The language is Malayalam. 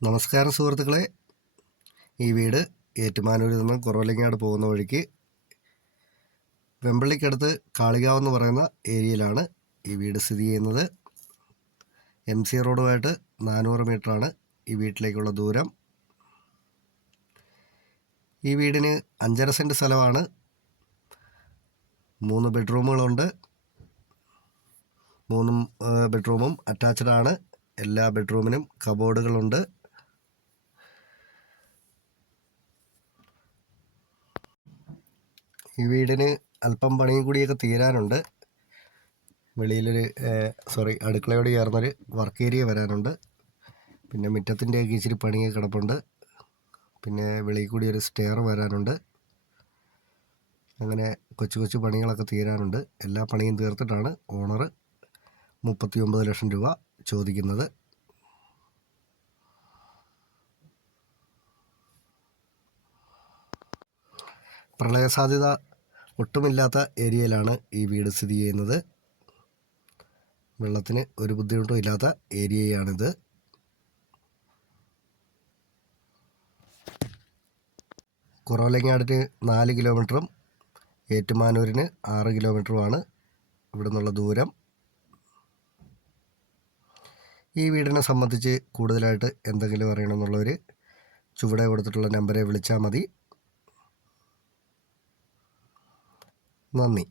നമസ്കാരം സുഹൃത്തുക്കളെ. ഈ വീട് ഏറ്റുമാനൂരിൽ നിന്ന് കുറവലങ്ങാട് പോകുന്ന വഴിക്ക് വെമ്പള്ളിക്കടുത്ത് കാളികാവ് എന്ന് പറയുന്ന ഏരിയയിലാണ് ഈ വീട് സ്ഥിതി ചെയ്യുന്നത്. MC റോഡുമായിട്ട് 400 മീറ്ററാണ് ഈ വീട്ടിലേക്കുള്ള ദൂരം. ഈ വീടിന് 5.5 സെൻറ്റ് സ്ഥലമാണ്. 3 ബെഡ്റൂമുകളുണ്ട്. 3 ബെഡ്റൂമും അറ്റാച്ച്ഡാണ്. എല്ലാ ബെഡ്റൂമിനും കബോർഡുകളുണ്ട്. ഈ വീടിന് അല്പം പണിയും കൂടിയൊക്കെ തീരാനുണ്ട്. വെളിയിലൊരു അടുക്കളയോട് ചേർന്നൊരു വർക്ക് ഏരിയ വരാനുണ്ട്. പിന്നെ മുറ്റത്തിൻ്റെയൊക്കെ ഇച്ചിരി പണിയൊക്കെ കിടപ്പുണ്ട്. പിന്നെ വെളിയിൽ കൂടി ഒരു സ്റ്റെയർ വരാനുണ്ട്. അങ്ങനെ കൊച്ചു കൊച്ചു പണികളൊക്കെ തീരാനുണ്ട്. എല്ലാ പണിയും തീർത്തിട്ടാണ് ഓണർ 39 ലക്ഷം രൂപ ചോദിക്കുന്നത്. പ്രളയസാധ്യത ഒട്ടുമില്ലാത്ത ഏരിയയിലാണ് ഈ വീട് സ്ഥിതി ചെയ്യുന്നത്. വെള്ളത്തിന് ഒരു ബുദ്ധിമുട്ടും ഇല്ലാത്ത ഏരിയയാണിത്. കുറവലങ്ങാടിന് 4 കിലോമീറ്ററും ഏറ്റുമാനൂരിന് 6 കിലോമീറ്ററുമാണ് ഇവിടെ നിന്നുള്ള ദൂരം. ഈ വീടിനെ സംബന്ധിച്ച് കൂടുതലായിട്ട് എന്തെങ്കിലും അറിയണമെന്നുള്ളവർ ചുവടെ കൊടുത്തിട്ടുള്ള നമ്പറെ വിളിച്ചാൽ മതി. നന്ദി.